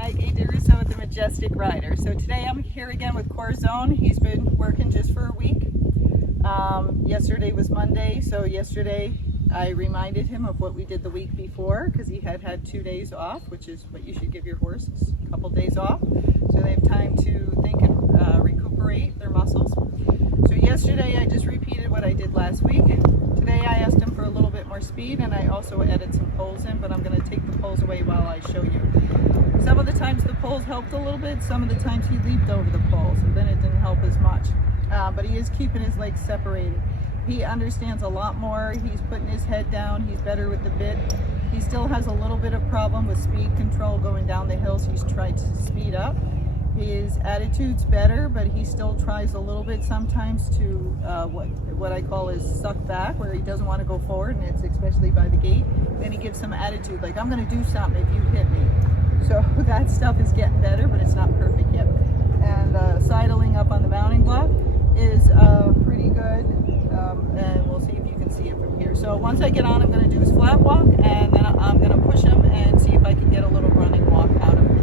Hi, Gaye DeRusso with the Majestic rider. So today I'm here again with Corazon. He's been working just for a week. Yesterday was Monday, so yesterday I reminded him of what we did the week before because he had 2 days off, which is what you should give your horses, a couple days off, so they have time to think and recuperate their muscles. So yesterday I just repeated what I did last week. Today I asked him for a little bit more speed, and I also added some poles in, but I'm going to take the poles away while I show you. Some of the times the poles helped a little bit, some of the times he leaped over the poles, and then it didn't help as much. But he is keeping his legs separated. He understands a lot more. He's putting his head down. He's better with the bit. He still has a little bit of problem with speed control going down the hills. He's tried to speed up. His attitude's better, but he still tries a little bit sometimes to what I call is suck back, where he doesn't want to go forward, and it's especially by the gate. Then he gives some attitude, like, I'm going to do something if you hit me. So that stuff is getting better, but it's not perfect yet. And sidling up on the mounting block is pretty good, and we'll see if you can see it from here. So once I get on, I'm going to do his flat walk, and then I'm going to push him and see if I can get a little running walk out of him.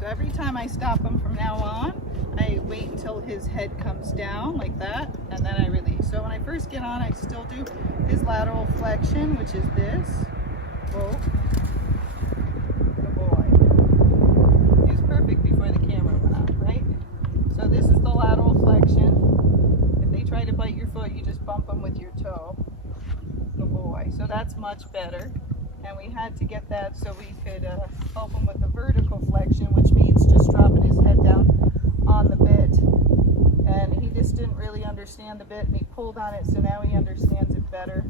So every time I stop him from now on, I wait until his head comes down like that, and then I release. So when I first get on, I still do his lateral flexion, which is this. Whoa. Good boy. He was perfect before the camera went off, right? So this is the lateral flexion. If they try to bite your foot, you just bump them with your toe. Good boy. So that's much better. And we had to get that so we could help him with the vertical flexion, which means just dropping his head down on the bit. And he just didn't really understand the bit, and he pulled on it, so now he understands it better.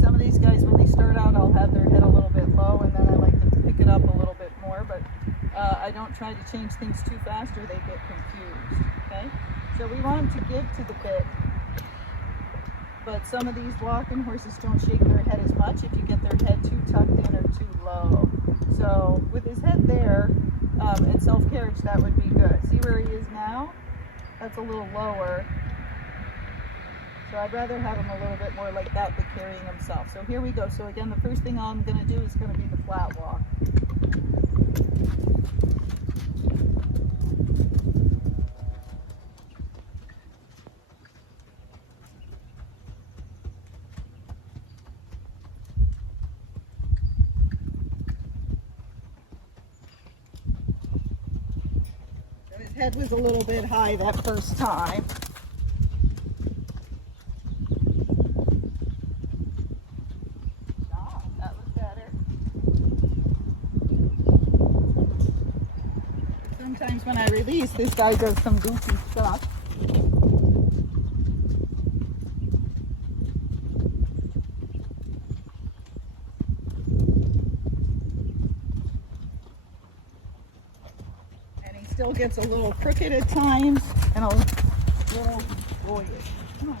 Some of these guys, when they start out, I'll have their head a little bit low, and then I like to pick it up a little bit more, but I don't try to change things too fast or they get confused, okay? So we want him to give to the bit. But some of these walking horses don't shake their head as much if you get their head too tucked in or too low. So with his head there, and self-carriage, that would be good. See where he is now? That's a little lower. So I'd rather have him a little bit more like that, but carrying himself. So here we go. So again, the first thing I'm going to do is going to be the flat walk. Head was a little bit high that first time. Oh, that was better. Sometimes when I release, this guy does some goofy stuff. Still gets a little crooked at times and a little boyish. Come on.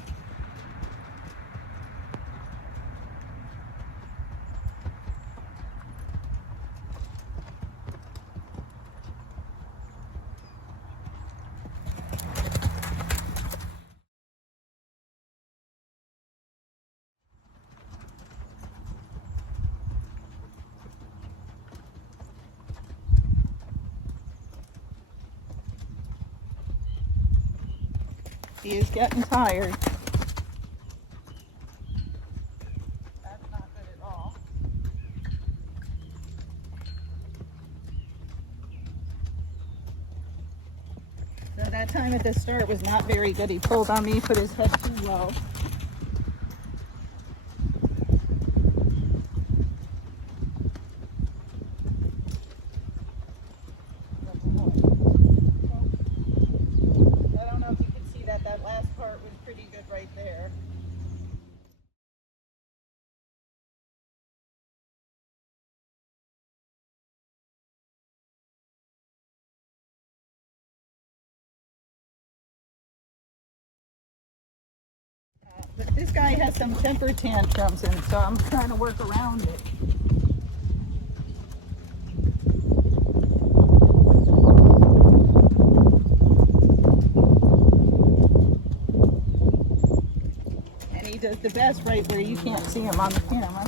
He is getting tired. That's not good at all. So that time at the start was not very good. He pulled on me, put his head too low. That last part was pretty good right there. But this guy has some temper tantrums, and so I'm trying to work around it. And he does the best right where you can't see him on the camera.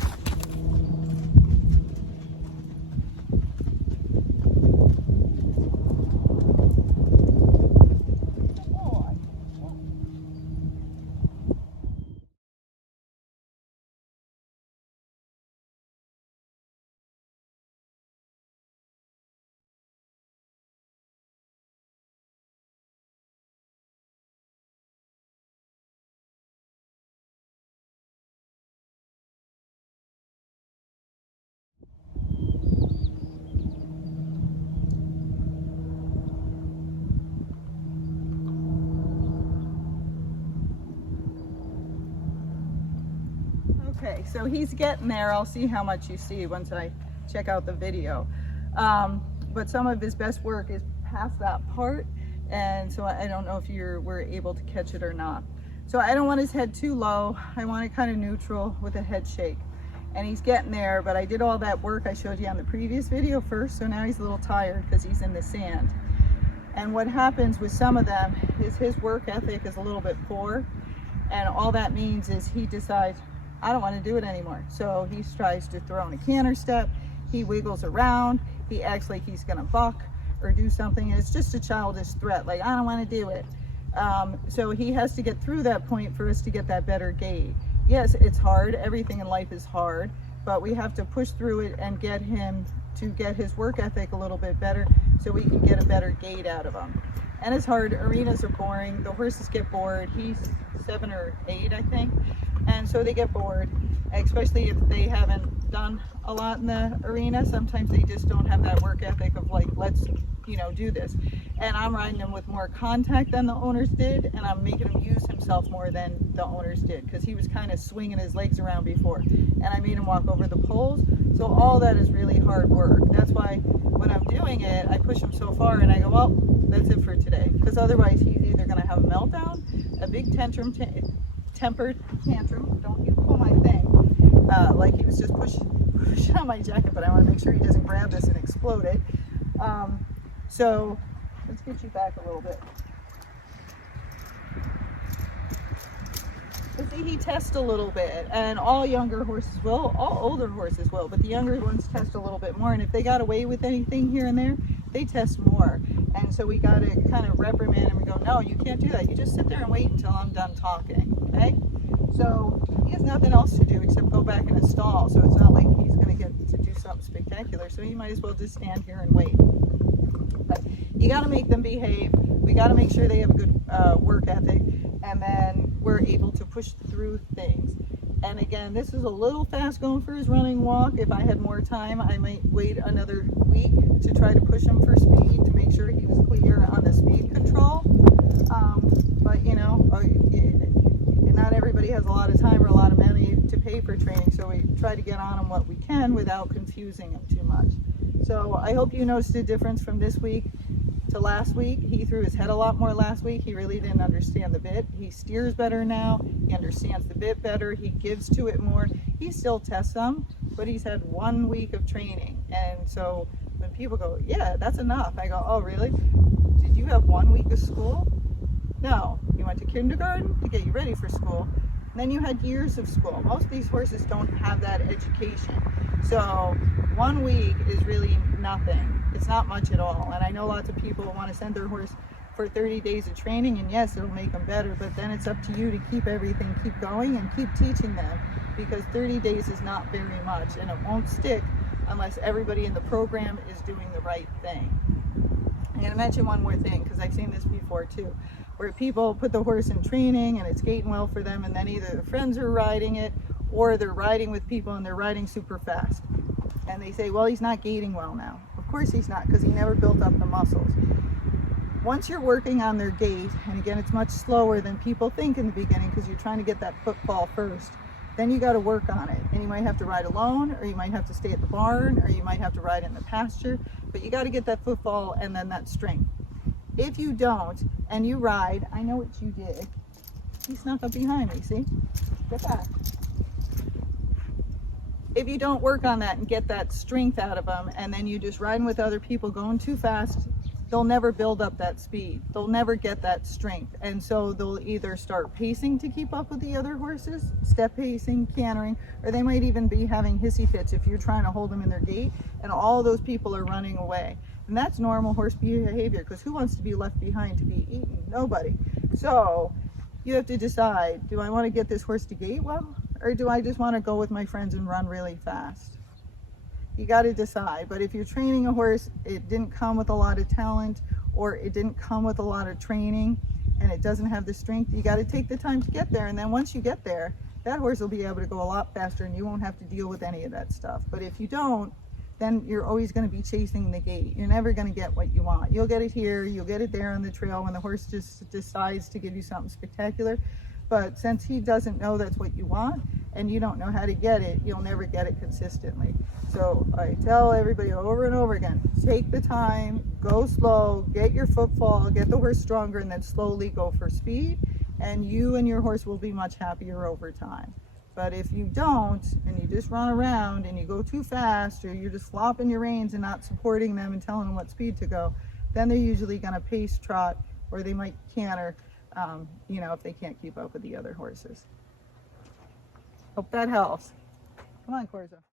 Okay, so he's getting there. I'll see how much you see once I check out the video. But some of his best work is past that part, and so I don't know if were able to catch it or not. So I don't want his head too low. I want it kind of neutral with a head shake. And he's getting there, but I did all that work I showed you on the previous video first, so now he's a little tired because he's in the sand. And what happens with some of them is his work ethic is a little bit poor, and all that means is he decides, I don't want to do it anymore. So he tries to throw in a canter step, he wiggles around, he acts like he's gonna buck or do something, and it's just a childish threat, like, I don't want to do it. So he has to get through that point for us to get that better gait. Yes, it's hard, everything in life is hard, but we have to push through it and get him to get his work ethic a little bit better so we can get a better gait out of him. And it's hard, arenas are boring, the horses get bored. He's 7 or 8, I think. And so they get bored, especially if they haven't done a lot in the arena. Sometimes they just don't have that work ethic of like, let's, do this. And I'm riding him with more contact than the owners did, and I'm making him use himself more than the owners did, because he was kind of swinging his legs around before. And I made him walk over the poles. So all that is really hard work. That's why when I'm doing it, I push him so far and I go, well, that's it for today. Because otherwise he's either going to have a meltdown, a big tempered tantrum, don't you pull my thing, like he was just pushing on my jacket, but I want to make sure he doesn't grab this and explode it. So let's get you back a little bit. But see, he tests a little bit, and all younger horses will, all older horses will, but the younger ones test a little bit more, and if they got away with anything here and there, they test more. And so we got to kind of reprimand him and go, no, you can't do that. You just sit there and wait until I'm done talking, okay? So he has nothing else to do except go back in his stall, so it's not like he's going to get to do something spectacular, so he might as well just stand here and wait. But you got to make them behave. We got to make sure they have a good work ethic, and then we're able to push through things. And again, this is a little fast going for his running walk. If I had more time, I might wait another week to try to push him for speed to make sure he was clear on the speed control. But not everybody has a lot of time or a lot of money to pay for training, so we try to get on him what we can without confusing him too much. So I hope you noticed a difference from this week to last week. He threw his head a lot more last week. He really didn't understand the bit. He steers better now. He understands the bit better. He gives to it more. He still tests some, but he's had 1 week of training. And so when people go, yeah, that's enough, I go, oh, really? Did you have 1 week of school? No. You went to kindergarten to get you ready for school. And then you had years of school. Most of these horses don't have that education. So 1 week is really nothing. It's not much at all. And I know lots of people want to send their horse for 30 days of training, and yes, it'll make them better, but then it's up to you to keep going and keep teaching them, because 30 days is not very much, and it won't stick unless everybody in the program is doing the right thing. I'm going to mention one more thing, because I've seen this before too, where people put the horse in training and it's gaiting well for them, and then either their friends are riding it or they're riding with people and they're riding super fast. And they say, well, he's not gaiting well now. Of course he's not, because he never built up the muscles. Once you're working on their gait, and again, it's much slower than people think in the beginning because you're trying to get that footfall first, then you got to work on it. And you might have to ride alone, or you might have to stay at the barn, or you might have to ride in the pasture, but you got to get that footfall and then that strength. If you don't, and you ride, I know what you did, He snuck up behind me, see? Get back. If you don't work on that and get that strength out of them, and then you just riding with other people going too fast, they'll never build up that speed. They'll never get that strength. And so they'll either start pacing to keep up with the other horses, step pacing, cantering, or they might even be having hissy fits if you're trying to hold them in their gait, and all those people are running away. And that's normal horse behavior, because who wants to be left behind to be eaten? Nobody. So you have to decide, do I want to get this horse to gait well, or do I just want to go with my friends and run really fast? You got to decide. But if you're training a horse, it didn't come with a lot of talent, or it didn't come with a lot of training, and it doesn't have the strength, you got to take the time to get there. And then once you get there, that horse will be able to go a lot faster, and you won't have to deal with any of that stuff. But if you don't, then you're always going to be chasing the gait. You're never going to get what you want. You'll get it here, you'll get it there on the trail when the horse just decides to give you something spectacular. But since he doesn't know that's what you want, and you don't know how to get it, you'll never get it consistently. So I tell everybody over and over again, take the time, go slow, get your footfall, get the horse stronger, and then slowly go for speed, and you and your horse will be much happier over time. But if you don't, and you just run around and you go too fast, or you're just flopping your reins and not supporting them and telling them what speed to go, then they're usually going to pace trot, or they might canter, you know, if they can't keep up with the other horses. Hope that helps. Come on, Corazon.